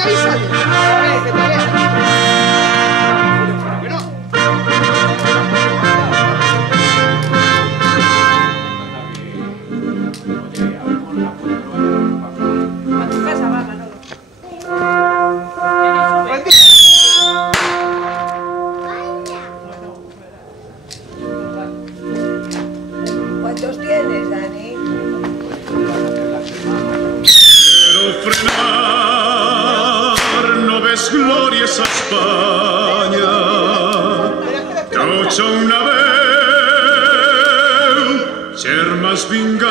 avísale. Que te vea. Pero que no. A tu casa va, Manolo. ¿Cuántos tienes, Dani? Quiero frenar, no ves gloria esa España. Trocha una vez, germans vingau,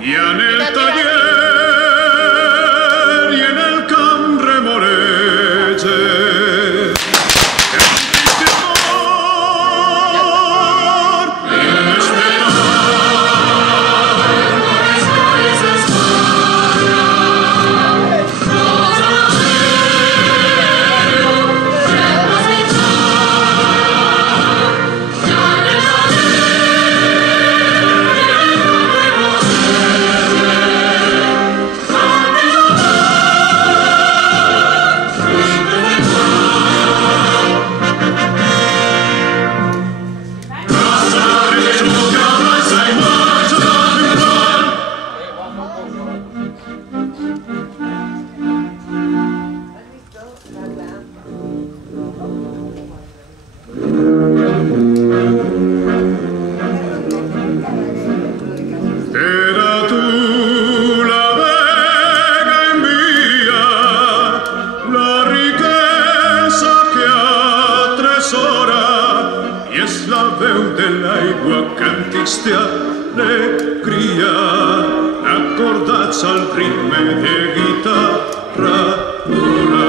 y en el taller y en el camp remorege. Era tú la vega envía, la riqueza que atresora, y es la veu de l'aigua càntics d'alegria, acordats al ritme de guitarra dura.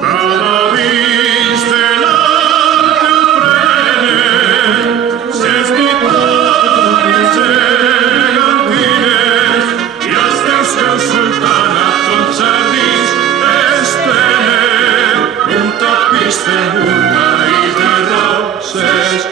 Paladins de l'art aprenen, ses victòries gegantines, i els teus peus sultana tots jardins estenen, un tapís de murta i de roses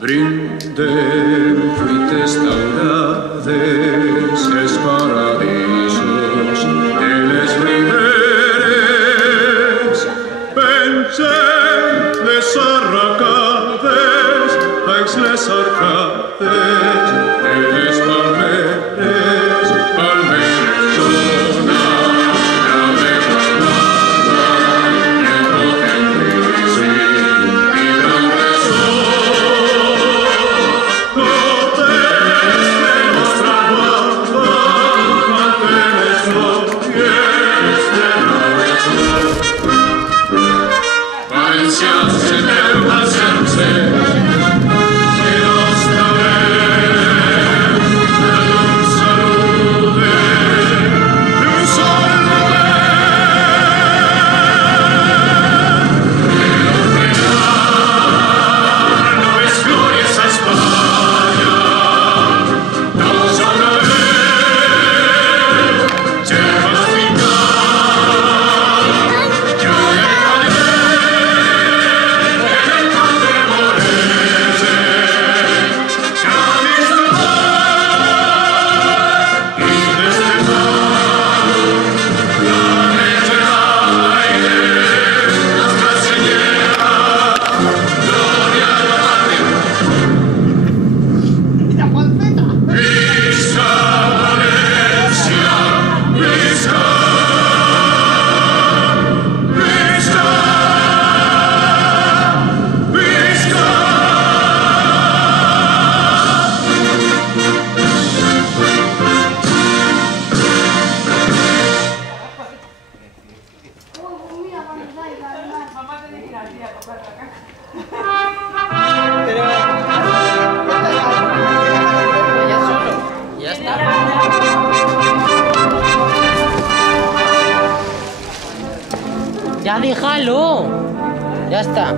brindem fruites daurades, els paradisos de les riberes, pengem les arracades, baix les arcades de les palmeres, palmeres dona la meva mama, i el potent crisi vibra el Ya déjalo. Ya está.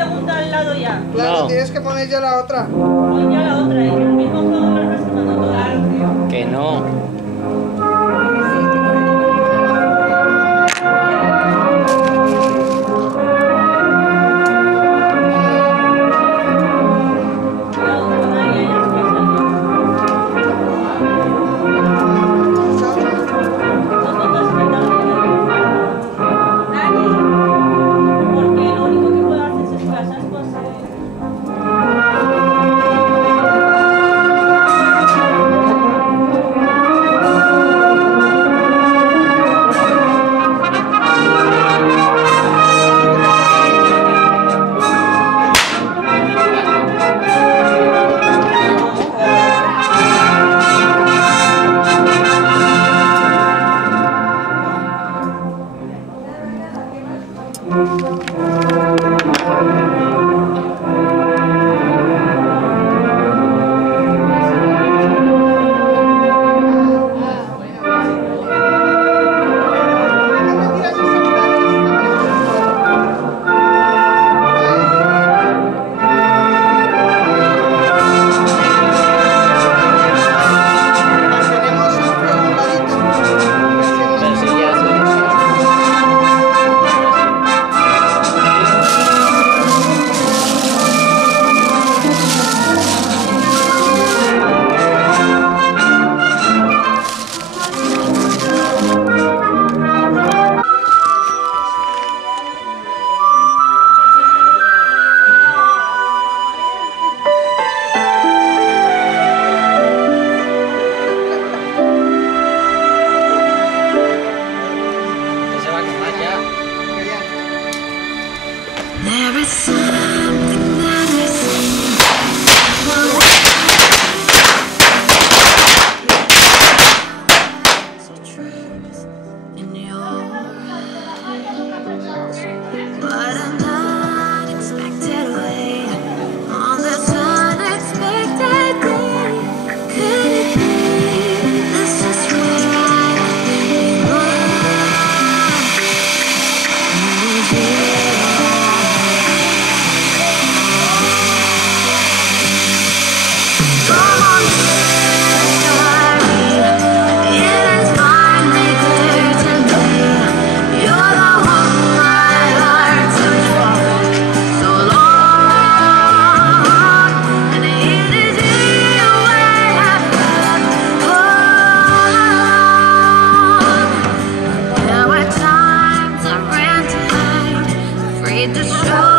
segunda al lado ya. Claro, No. tienes que poner ya la otra. Pon ya la otra, y el mismo juego lo vas sumando todo. Que no. Cuidado, con ahí, ahí, porque lo único que puedo hacer es escasas, pues... Pero si ya se va a quemar ya. There is something that I see. Truth in your eyes, but an unexpected way on this unexpected day. Could it be this is where you There were times I ran to hide, afraid to show